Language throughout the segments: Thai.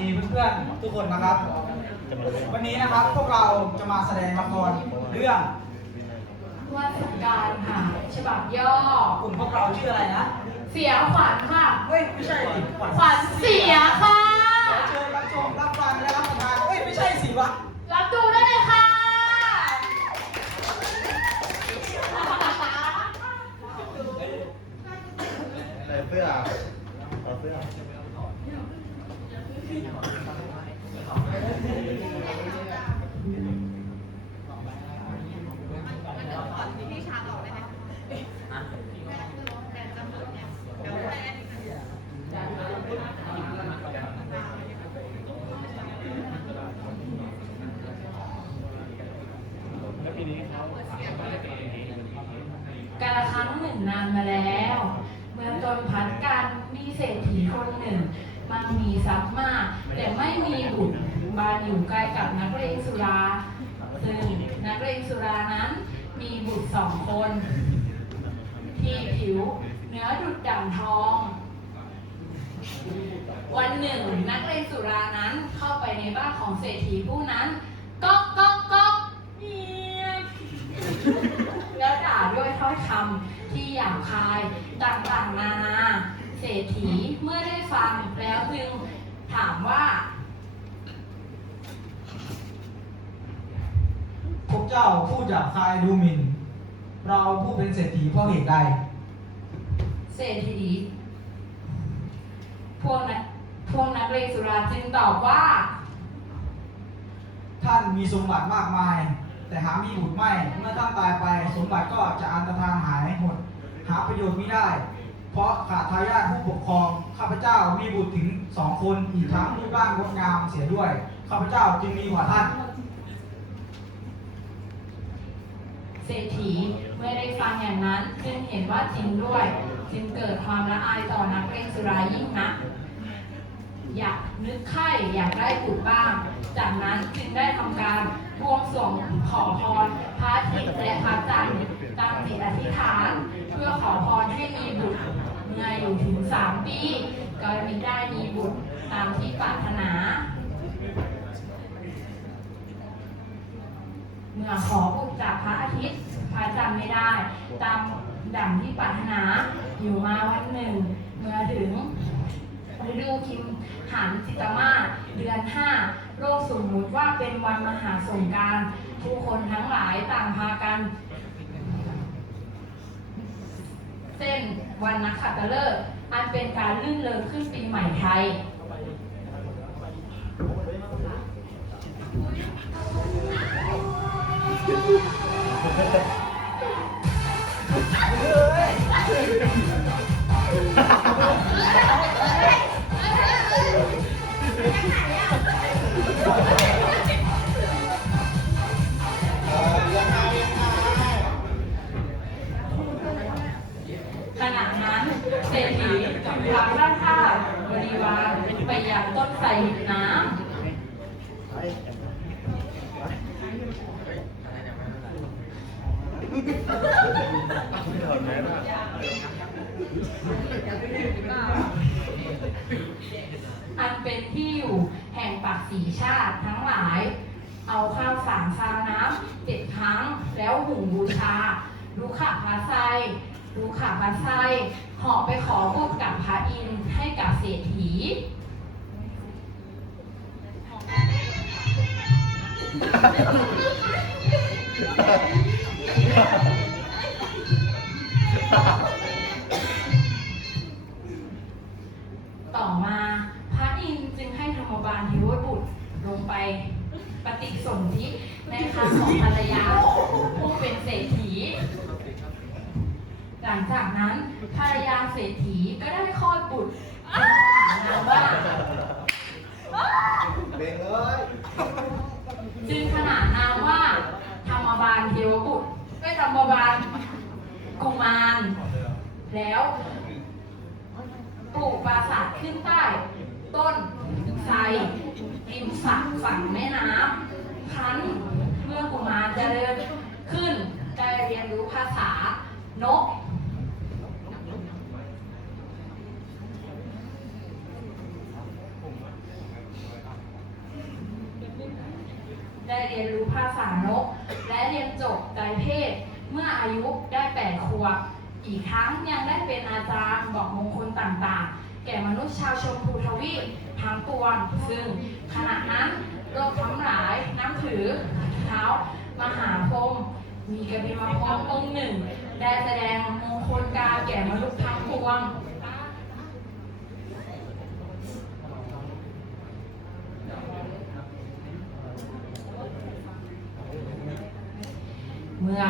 ดีเพื่อนๆทุกคนนะครับ วันนี้นะครับพวกเราจะมาแสดงละครเรื่องวันสงกรารค่ะฉบับย่อกลุ่มพวกเราชื่ออะไรนะ เสียขวัญค่ะ เฮ้ยไม่ใช่ดิขวัญขวัญเสียค่ะขอเชิญรับชมรับฟังและรับประทานเฮ้ยไม่ใช่สิวะ รับดูได้เลยค่ะ ใส่เสื้อเอาเสื้อ การละครั้งห นานมาแล้ว เมื่อตนพันกันมีเศรษฐีคนหนึ่ง มันมีทรัพย์มาก แต่ไม่มีบุตรบานอยู่ใกล้กับนักเลงสุราซึ่งนักเลงสุรานั้น มีบุตรสองคน ที่ผิวเนื้อดุดด่างทอง วันหนึ่งนักเลงสุรานั้นเข้าไปในบ้านของเศรษฐีผู้นั้นก๊อกก๊อกก๊อกเงียบ แล้วด่าด้วยถ้อยคำที่หยา บคายต่างๆ นานา เศรษฐีเมื่อได้ฟังแล้วจึงถามว่า พวกเจ้าพูดหยาบคายดูหมิ่น เราผู้เป็นเศรษฐีเพราะเหตุใด เศรษฐีพวกนักพวกนักเลงสุราจึงตอบว่า ท่านมีสมบัติมากมาย แต่หามีบุตรไม่ เมื่อท่านตายไป สมบัติก็จะอันตรธานหายหมด หาประโยชน์ไม่ได้ เพราะขาดทายาทผู้ปกครองข้าพเจ้ามีบุตรถึงสองคนอีกทั้งรูปร่างงดงามเสียด้วยข้าพเจ้าจึงมีกว่าท่าน เศรษฐีเมื่อได้ฟังอย่างนั้นจึงเห็นว่าจริงด้วย จึงเกิดความละอายต่อนักเลงสุรายิ่งนักอยากนึกไข่อยากได้บุตรบ้าง จากนั้นจึงได้ทำการบวงสรวงขอพรพระอาทิตย์และพระจันทร์ตามจิตอธิษฐาน พื่อขอพรให้มีบุตรเมื่ออยู่ถึงสามปีก็มีได้มีบุตรตามที่ปรารถนา เมื่อขอบุตรจากพระอาทิตย์พระจันทร์ไม่ได้ ตามดั่งที่ปรารถนาอยู่มาวันหนึ่ง เมื่อถึงฤดูคิมหันจิตมาเดือนห้าโลกสมมุติว่าเป็นวันมหาสงการผู้คนทั้งหลายต่างพากัน เส้นวันนักขัตฤกษ์อันเป็นการลื่นเริงขึ้นปีใหม่ไทย อันเป็นที่อยู่แห่งปักสีชาติทั้งหลาย เอาข้าวสารซาวน้ำเจ็ดครั้งแล้วหุงบูชาลูกขาพระไซลูกขาพระไซหาะไปขอบุตรกับพระอินให้กับเศรษฐีต่ ร์จึงให้ธรรมบาลเทวบุตรลงไปปฏิสนธิในครรภ์ของภรรยาผู้เป็นเศรษฐี หลังจากนั้นภรรยาเศรษฐีก็ได้คลอดบุตรจึงขนานนามว่าเบ่งเลยจึงขนานนามว่า ธรรมบาลเทวบุตรไม่ธรรมบาลกุมาร แล้วปลูกปราสาทขึ้นใต้ ต้นไทรริมสระฝั่งแม่น้ำคันเมื่อกุมารเจริญขึ้นได้เรียนรู้ภาษานกได้เรียนรู้ภาษานก และเรียนจบไตรเพศเมื่ออายุได้แปดขวบอีกทั้งยังได้เป็นอาจารย์บอกมงคลต่างๆ แก่มนุษย์ชาวชมพูทวีปทั้งปวง ซึ่งขณะนั้นโลกทั้งหลายน้ำถือเท้ามหาพรหมมีกบิมาพรหมองค์หนึ่ง ได้แสดงมงคลการแก่มนุษย์ทั้งปวง เมื่อ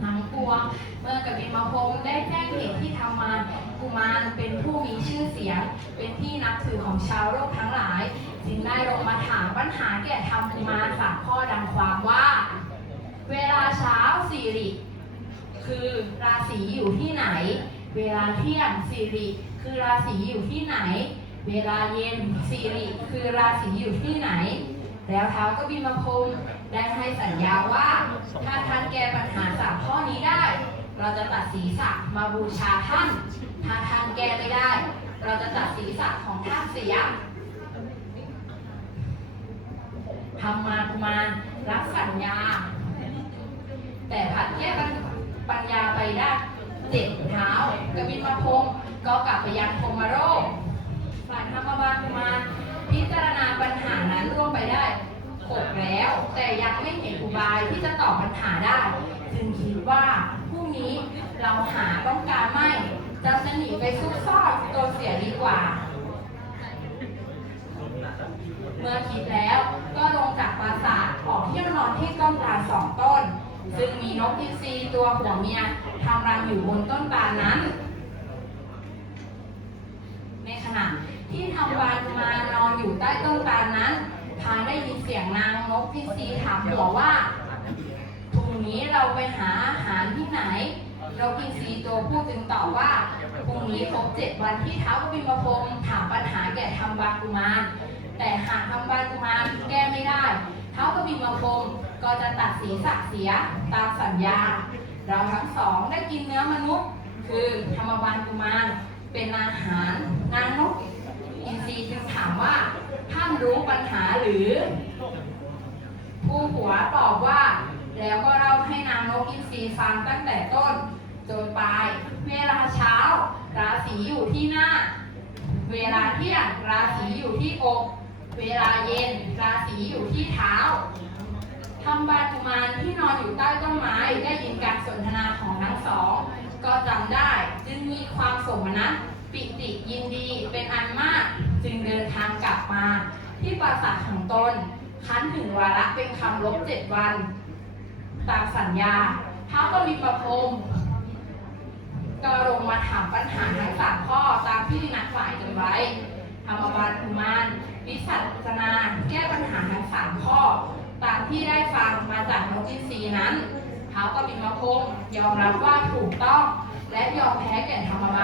ทั้งป วง เมื่อกบิมาพงได้แจ้งเหตุที่ทำมากุมารเป็นผู้มีชื่อเสียง เป็นที่นับถือของชาวโลกทั้งหลายจึงได้ลงมาถามปัญหาแก่ธรรมกุมารสามข้อดังความว่า เวลาเช้าสิริคือราศีอยู่ที่ไหน เวลาเที่ยงสิริคือราศีอยู่ที่ไหน เวลาเย็นสิริคือราศีอยู่ที่ไหน แล้วเท้าวก็บินมาพง ได้ให้สัญญาว่า ถ้าท่านแก้ปัญหาสามข้อนี้ได้ เราจะตัดศีรษะมาบูชาท่าน ถ้าท่านแก้ไม่ได้ เราจะตัดศีรษะของท่านเสียทำมากุมารรับสัญญา แต่ผัดแก้ปัญญาไปได้เจ็ดเท้ากบินมาพงก็กลับไปยังพรหมโรคฝ่ายธรรมบาลกุมารพิจารณาปัญหานั้นร่วมไปได้ หกแล้ว แต่ยังไม่เห็นอุบายที่จะตอบปัญหาได้ จึงคิดว่าพรุ่งนี้เราหาต้องการไม่จะจะหนีไปซุกซ่อนตัวเสียดีกว่า เมื่อคิดแล้วก็ลงจากปราสาทออกเที่ยวนอนที่ต้นตาลสองต้น ซึ่งมีนกอินทรีตัวผัวเมียทำรังอยู่บนต้นตาลนั้นขณะที่ทำวานมานอนอยู่ใต้ต้นตาล นั้นพางได้ยินเสียงนางนกอินทรีถามผัวว่าพรุ่งนี้เราไปหาอาหารที่ไหนนกอินทรีตัวผู้จึงตอบว่าพรุ่งนี้ครบเจ็ดวันที่เท้ากบินมาพงษ์ถามปัญหาแก่ทำบากุมารแต่หากทำบากุมารแก้ไม่ได้ เท้ากบินมาพงษ์ก็จะตัดศีรษะเสียตามสัญญา เราทั้งสองได้กินเนื้อมนุษย์ คือธรรมบาลกุมารเป็นอาหารนางนกอินทรีจึงถามว่า ท่านรู้ปัญหาหรือผู้หัวตอบว่า แล้วก็เล่าให้นางนกอินทรีฟังตั้งแต่ต้น จนปลาย เวลาเช้า ราศีอยู่ที่หน้า เวลาเที่ยงราศีอยู่ที่อก เวลาเย็น ราศีอยู่ที่เท้าทำบากุมารที่นอนอยู่ใต้ต้นไม้ได้ยินการสนทนาของทั้งสอง ก็จำได้จึงมีความสมนัสปิติยินดีเป็นอันมาก จึงเดินทางกลับมา ที่ปราสาทของตนคันถึงวาระเป็นคำลบเจ็ดวัน ตามสัญญาท้าวก็มีประพรมก็ลงมาถามปัญหาทั้งสามข้อตามที่นัดหมายกันไว้ธรรมบาลกุมารวิสัชนา แก้ปัญหาทั้งสามข้อ ตามที่ได้ฟังมาจากนกอินทรีนั้นเท้าวกบินมพงศ์ยอมรับว่าถูกต้อง และยอมแพ้แก่ธรรมบา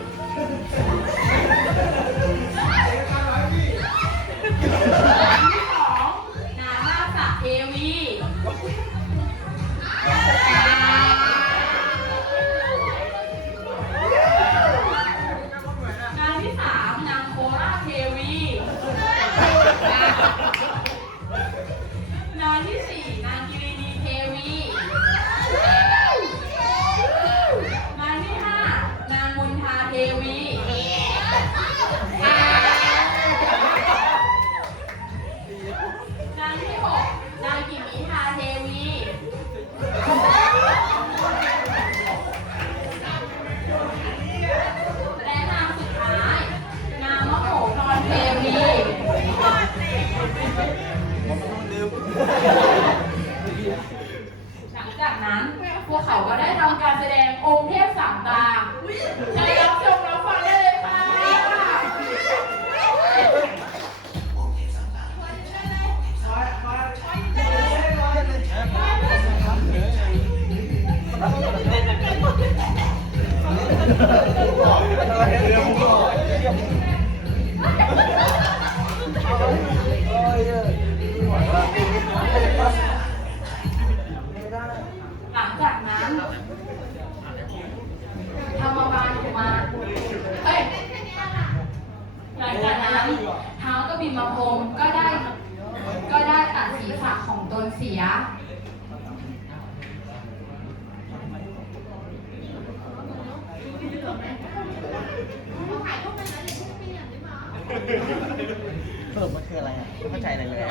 สรุปมันคืออะไรอะไม่เข้าใจอะไรเลยอะ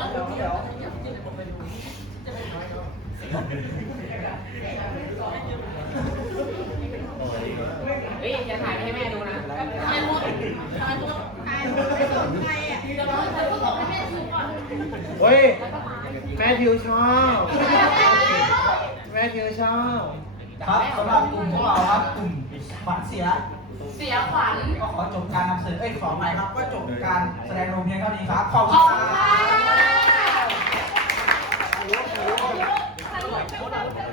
เฮ้ยอย่าถ่ายให้แม่ดูนะเฮ้ย แม่ทิวชอบ แม่ทิวชอบ ครับสำหรับกลุ่มพวกเราครับกลุ่มขวัญเสีย เสียขวัญ ก็ขอจบการนำเสนอเอ้ยขอใหม่ครับ ก็จบการแสดงลงเพียงเท่านี้ครับ ขอบคุณคคุณค่ะ่ะ